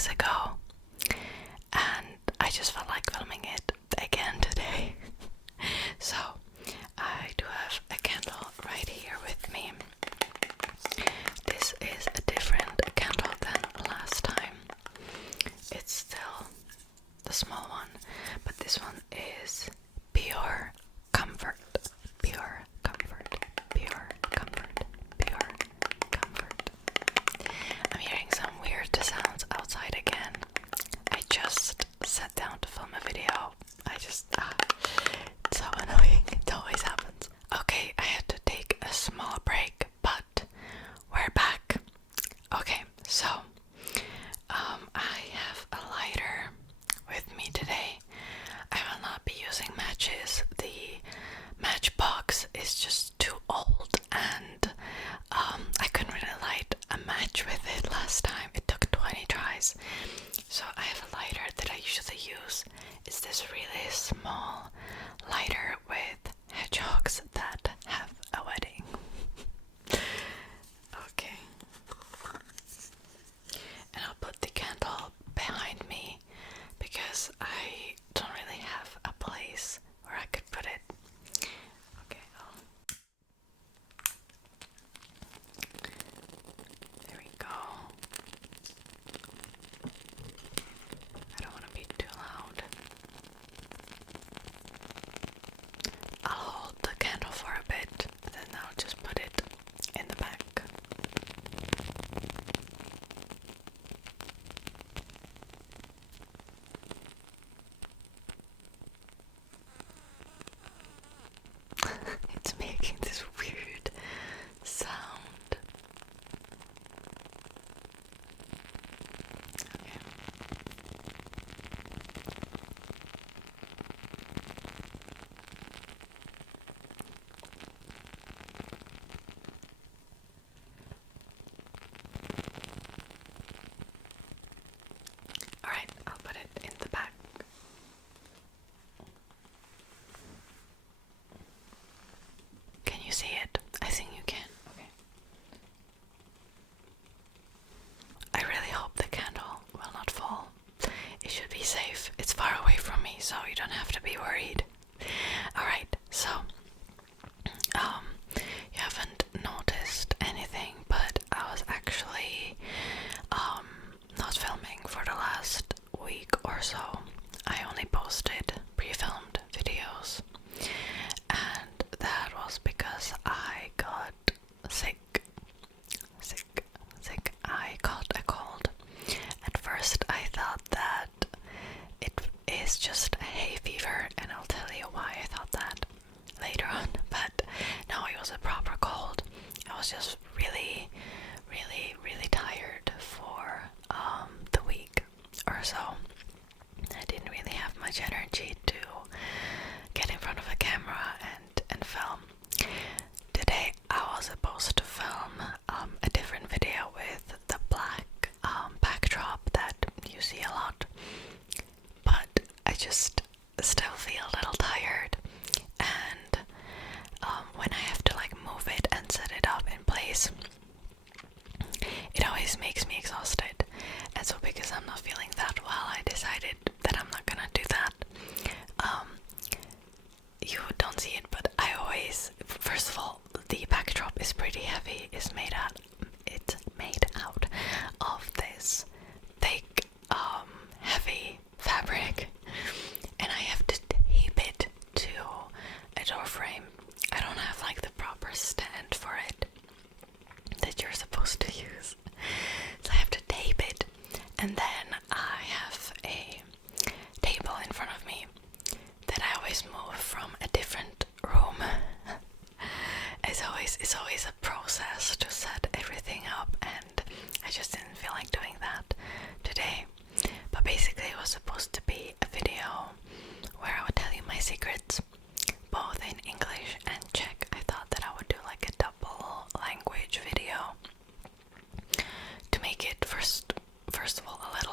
weeks ago, and I just felt like filming it again today. So I do have a candle right here with me. This is a different candle than last time. It's still the small one, but this one is pure comfort. Pure comfort. Pure comfort. Pure comfort. I'm hearing some weird sounds outside again. I just sat down to film a video. It's so annoying. It always happens. Okay, I had to take a small break, but we're back. Okay, so I have a lighter with me today. I will not be using matches. The matchbox is just too old, and I couldn't really light a match with it last time. It took 20 tries. So I have a lighter that I usually use. It's this really small lighter with hedgehogs that have a wedding. Okay. And I'll put the candle behind me because I don't really have a place where I could put it. Okay, there we go. I don't want to be too loud. I'll hold the candle for a bit, then I'll just put it in the back. It's making this weird sound. Okay. Alright, I'll put it in the back. Can you see it? I think you can. Okay. I really hope the candle will not fall. It should be safe. It's far away from me, so you don't have to be worried. Alright, so you haven't noticed anything, but I was actually not filming for the last week or so. I only posted pre-filmed videos, and that was because I got sick. I caught a cold. At first I thought that it is just a hay fever, and I'll tell you why I thought that later on, but no, it was a proper cold. I was just really tired for the week or so. I didn't really have much energy to get in front of a camera and film. Today I was supposed to film a different video with the black backdrop that you see a lot, but I just still feel a little tired, and when I have to like move it and set it up in place, it always makes me exhausted. And so because I'm not feeling that well, I decided that I'm not gonna do that. You don't see it, but I always, first of all, the backdrop is pretty heavy. It's made out of this thick, heavy fabric, and I have to tape it to a door frame. I don't have like the proper stand for it that you're supposed to use, so I have to tape it, and then I have a table in front of me that I always move from a different room. It's always a process to set everything up, and I just didn't feel like doing that today. But basically it was supposed to be a video where I would tell you my secrets, both in English and Czech. I thought that I would do like a double language video to make it first of all a little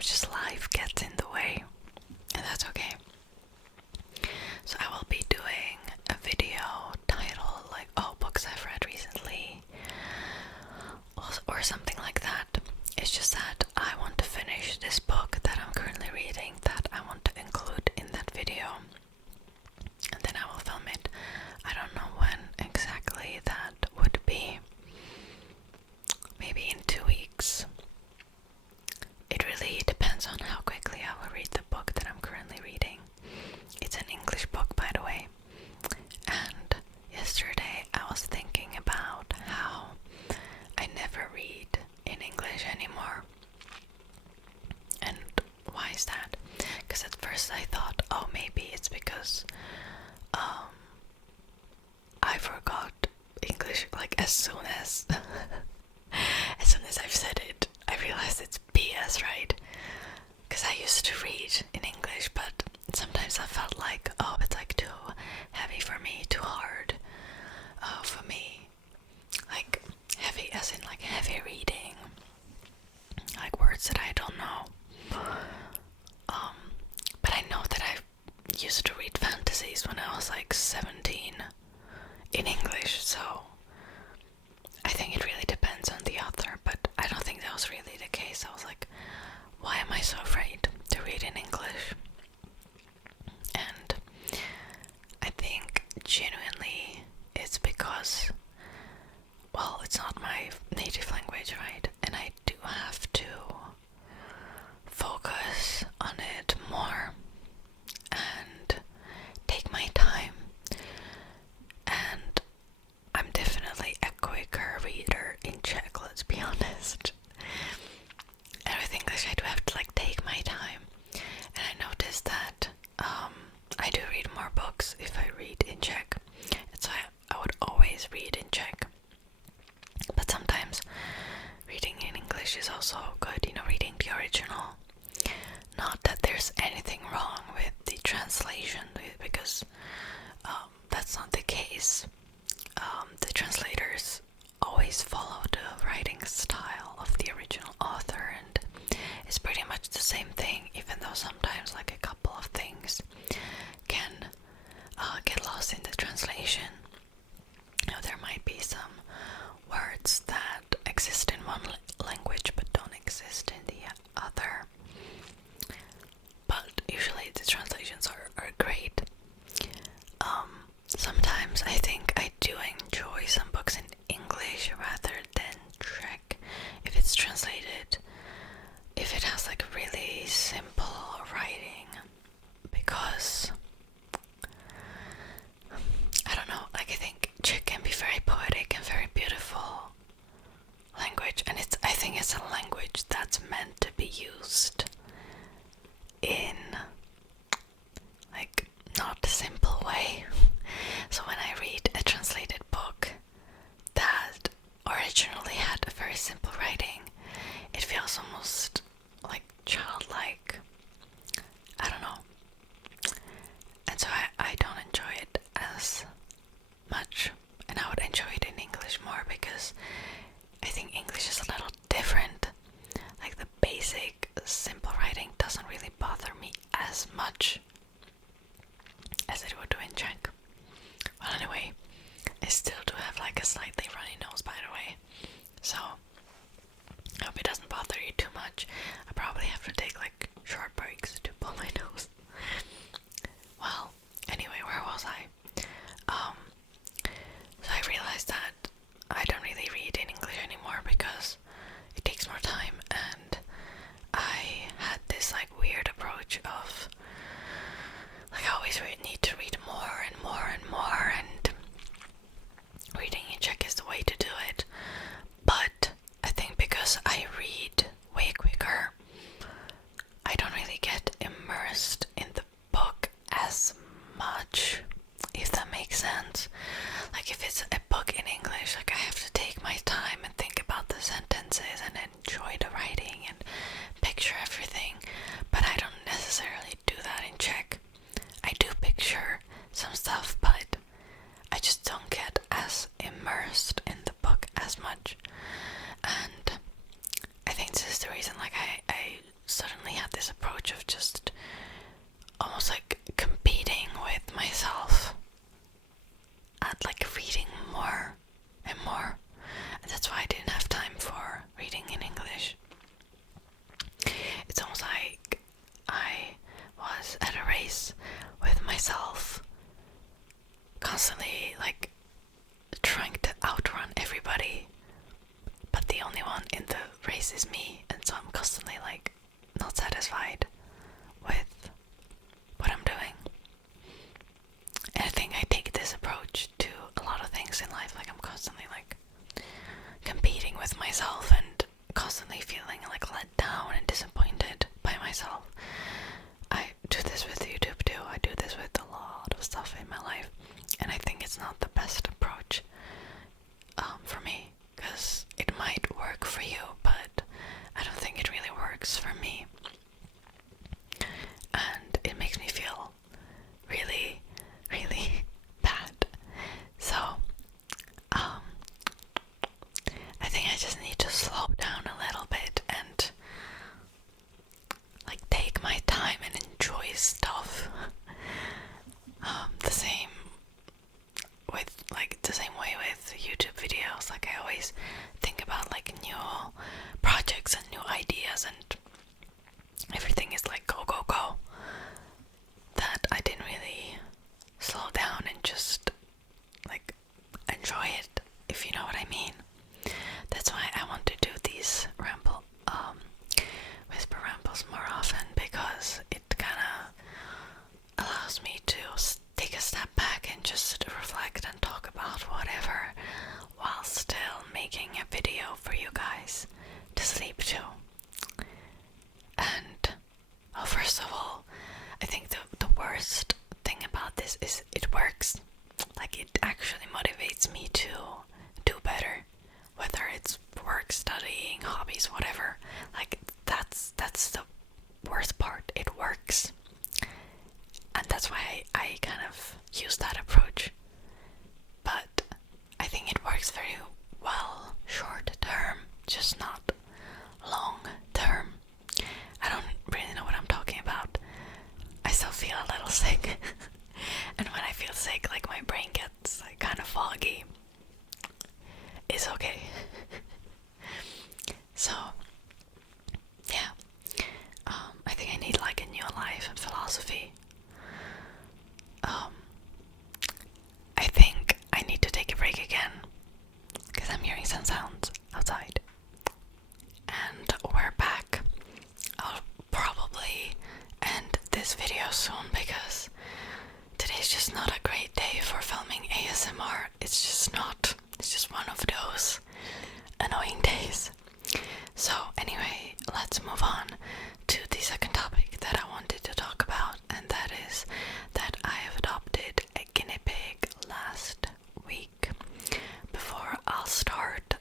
sometimes just life gets in the way, and that's okay. So I will be doing a video titled like, oh, books I've read recently, or something like that. It's just that I want to finish this book that I'm currently reading that I want to include in that video, and then I will film it. I don't know when exactly that would be. Maybe in 2 weeks. It really depends on how quickly I will read the book that I'm currently reading. It's an English book, by the way. And yesterday I was thinking about how I never read in English anymore. And why is that? Because at first I thought, oh, maybe it's because I forgot English like as soon as I've said it. I realized it's BS, right? Because I used to read in English, but sometimes I felt like, oh, it's like too heavy for me, too hard for me. Like heavy as in like heavy reading, like words that I don't know. But I know that I used to read fantasies when I was like 17 in English, so I think it really depends on the author, but I don't think that was really the case. I was like, why am I so afraid to read in English? And I think genuinely it's because, well, it's not my native language, right? And I do have to focus on it more and take my time. And I'm definitely a quicker reader in Czech, let's be honest. And with English I do have to like take my time. And I noticed that I do read more books if I read in Czech. And so I would always read in Czech. But sometimes reading in English is also good, you know, reading the original. Not that there's anything wrong with the translation, because that's not the case. The translators always follow the writing style of the original author, and it's pretty much the same thing, even though sometimes like a couple of things can get lost in the translation. You know, there might be some words that exist in one language but don't exist in the other. But usually the translations are great. Sometimes I think I do enjoy some books in English rather than Czech if it's translated, if it has like really simple writing, because I don't know, like I think Czech can be very poetic and very beautiful language, and I think it's a language that's meant to be used in like not a simple way. So when I read a translated book that originally had a very simple writing, it feels almost like childlike. I don't know. And so I don't enjoy it as much, and I would enjoy it in English more because I think English is a little different. Like the basic simple writing doesn't really bother me as much as it would do in Czech. Well, anyway, I still do have like a slightly runny nose, by the way, so I hope it doesn't bother you too much. I probably have to take like short breaks to pull my nose. Well, anyway, where was I? So I realized that I don't really read in English anymore because it takes more time, and I had this like weird approach of satisfied with what I'm doing. And I think I take this approach to a lot of things in life. Like, I'm constantly like competing with myself and constantly feeling like let down and disappointed by myself. I do this with YouTube too. I do this with a lot of stuff in my life, and I think it's not the best approach for me, because it might work for you, but I don't think it really works for me, and it makes me feel really, really bad. So I think I just need to slow down a little bit and like take my time and enjoy stuff. The same way with YouTube videos. Like, I always think about like new projects and new ideas, and everything is like go go go. That I didn't really slow down and just like enjoy it, if you know what I mean. That's why I want to do these whisper rambles more often, because it kind of allows me to take a step back and just reflect and talk about whatever, while still making a video for you guys to sleep to. And first of all, I think the worst thing about this is it works. Like, it actually motivates me to do better, whether it's work, studying, hobbies, whatever. Like, that's the worst part. It works, and that's why I kind of use that approach. But I think it works very well short term, just not long term. I don't really know what I'm talking about. I still feel a little sick. And when I feel sick, like, my brain gets like kind of foggy. It's okay. So yeah, I think I need like a new life and philosophy. I think I need to take a break again, because I'm hearing some sounds outside. And we're back. I'll probably end this video soon, because today's just not a great day for filming ASMR. It's just not. It's just one of those annoying days. So anyway, let's move on to the second topic that I wanted to talk about, and that is that I have adopted a guinea pig last week. Before I'll start,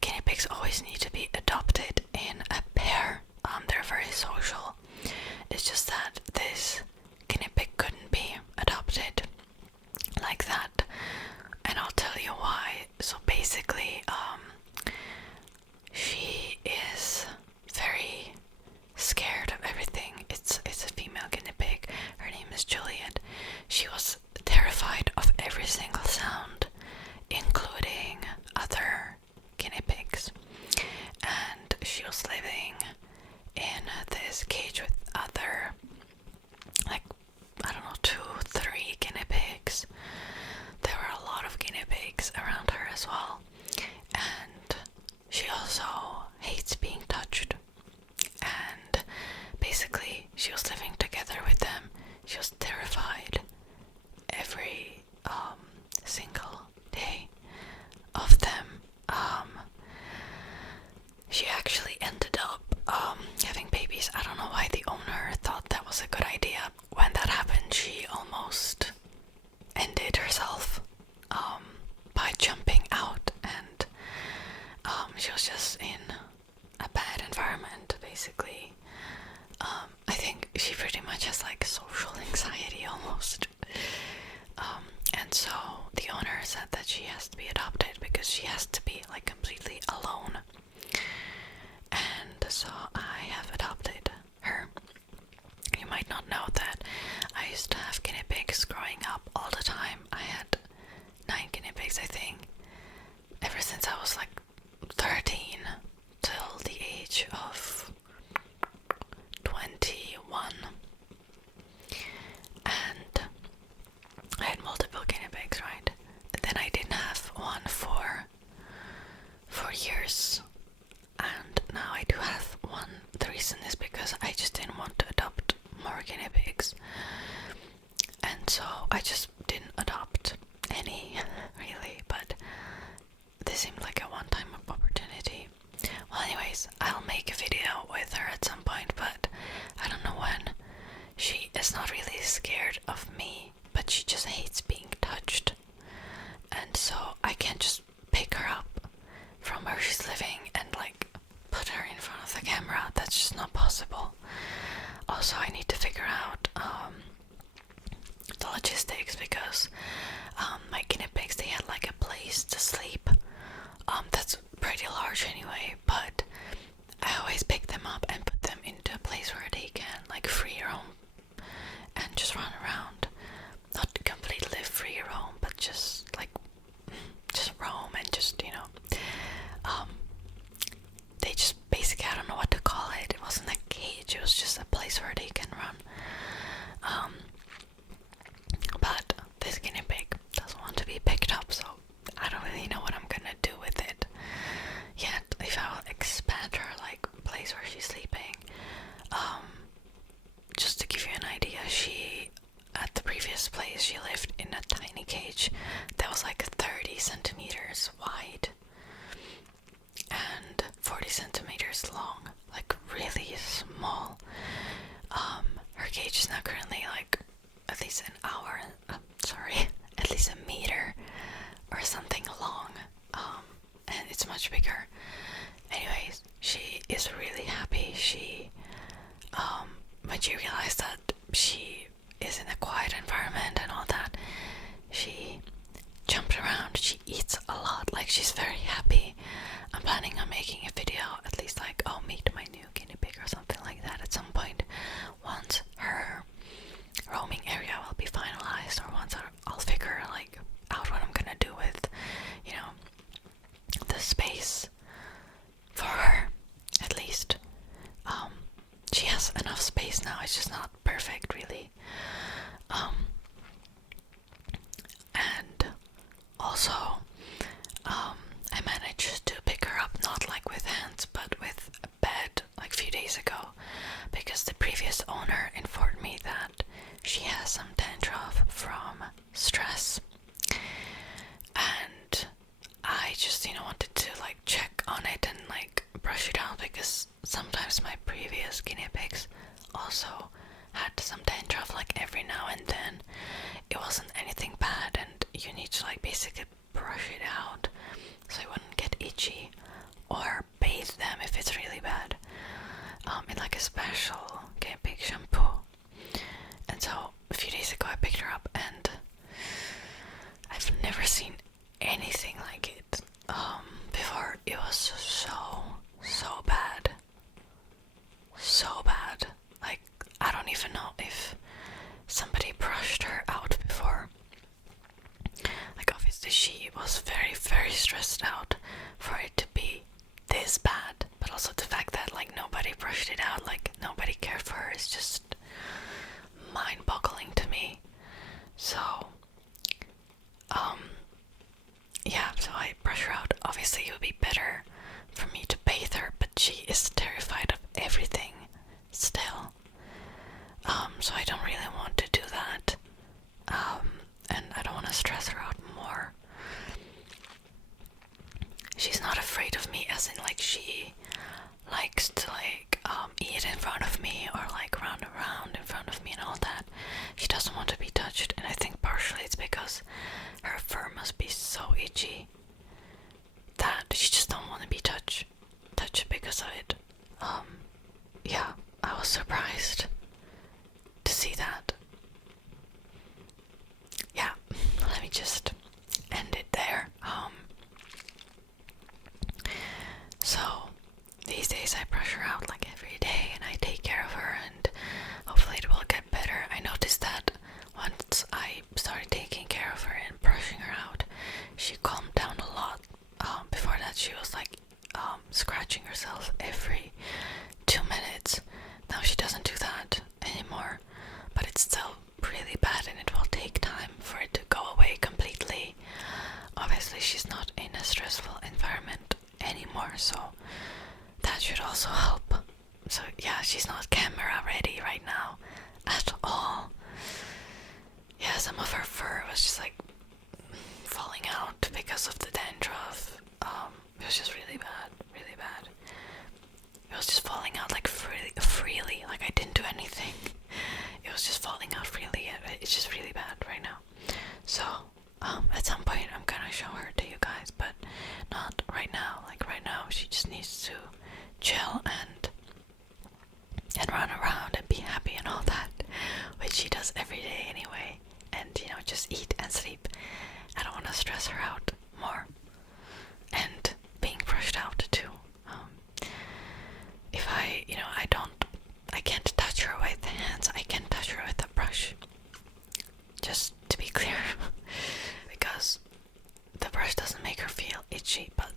guinea pigs always need to be adopted in a pair. They're very social. It's just that this guinea pig couldn't be adopted like that, and I'll tell you why. So basically, she is very scared of everything. It's a female guinea pig. Her name is Juliet. She was terrified of every single sound, including other guinea pigs. And she was living in this cage with other, like, I don't know, 2, 3 guinea pigs. There were a lot of guinea pigs around her as well. And she also hates being touched. And basically, she was living together with them. She was terrified every single day of them. She actually ended up having babies. I don't know why the owner thought that was a good idea. When that happened, she almost ended herself by jumping out, and she was just in a bad environment, basically. I think she pretty much has like social anxiety almost. And so the owner said that she has to be adopted because she has to be like completely alone. And so I have adopted her. You might not know that I used to have guinea pigs growing up all the time. I had 9 guinea pigs, I think, ever since I was like 13 till the age of 21. And I had multiple guinea pigs, right? And then I didn't have one for years. And now I do have one 3 reason is because I just didn't want to adopt more guinea pigs. And so I just didn't adopt any, really, but this seemed like a one-time opportunity. Well, anyways, I'll make a video with her at some point, but I don't know when. She is not really scared of me, but she just hates being touched. And so I can't just pick her up from where she's living and like put her in front of the camera. That's just not possible. Also, I need to figure out the logistics, because my guinea pigs, they had like a place to sleep. That's pretty large anyway, but I always pick them up and put them into a place where they can like free roam and just run around. Not completely free roam, but just like just roam and just, you know, they just basically, I don't know what to call it. It wasn't a cage, it was just a place where they can run. But this guinea pig doesn't want to be picked up, so I don't really know what I'm gonna do with it yet. If I will expand her like place where she's sleeping. Just to give you an idea, she at the previous place she lived in a tiny cage that was like 30 centimeters wide and 40 centimeters long, like really small. Her cage is now currently like at least at least a meter or something long, and it's much bigger. Anyways, she is really happy. She when she realized that she is in a quiet environment and all that, she jumped around. She eats a lot, like she's very happy. I'm planning on making a video, at least like, oh, meet my new guinea pig or something like that at some point, once her roaming area will be finalized, or once I'll figure like out what I'm gonna do with, you know, the space for her, at least. She has enough space now, it's just not perfect really. And also, I managed to pick her up not like with hands but with a bed like a few days ago, because the previous owner informed me that she has some dandruff from stress, and I just, you know, wanted to like check on it and like brush it out, because sometimes my previous guinea pigs also had some dandruff like every now and then. It wasn't anything bad, and you need to like basically brush it out so it wouldn't get itchy, or bathe them if it's really bad in like a special guinea pig shampoo. And so a few days ago I picked her up, and I've never seen anything like it before. It was so bad. So bad. Like, I don't even know if somebody brushed her out before. Like, obviously she was very, very stressed out for it to be this bad, but also the fact that like nobody brushed it out, like nobody cared for her, is just mind-boggling to me. So yeah, so I brush her out. Obviously it would be better for me to bathe her, but she is terrified of everything still. So I don't really want to do that. And I don't want to stress her out more. She's not afraid of me, as in like she likes to like eat in front of me, or like run around in front of me and all that. She doesn't want to be touched, and I think partially it's because her fur must be so itchy that she just don't want to be touched because of it. Yeah, I was surprised to see that. Yeah, let me just end it there. So these days I brush her out like every day, and I take care of her, and hopefully it will get better. I noticed that once I started taking care of her and brushing her out, she calmed down a lot. Before that she was like scratching herself every 2 minutes. Now she doesn't do that anymore, but it's still really bad, and it will take time for it to go away completely. Obviously she's not in a stressful environment anymore, so that should also help. So yeah, she's not camera ready right now at all. Yeah, some of her fur was just like falling out because of the dandruff. It was just really bad, really bad. It was just falling out like freely, like I didn't do anything. It was just falling out freely. It's just really bad right now. So, at some point I'm gonna show her to you guys, but not right now. Like right now, she just needs to chill and run around and be happy and all that, which she does every day anyway. And just eat and sleep. I don't want to stress her out more. And being brushed out too. If I can't touch her with hands. I can touch her with a brush. Just to be clear, because the brush doesn't make her feel itchy, but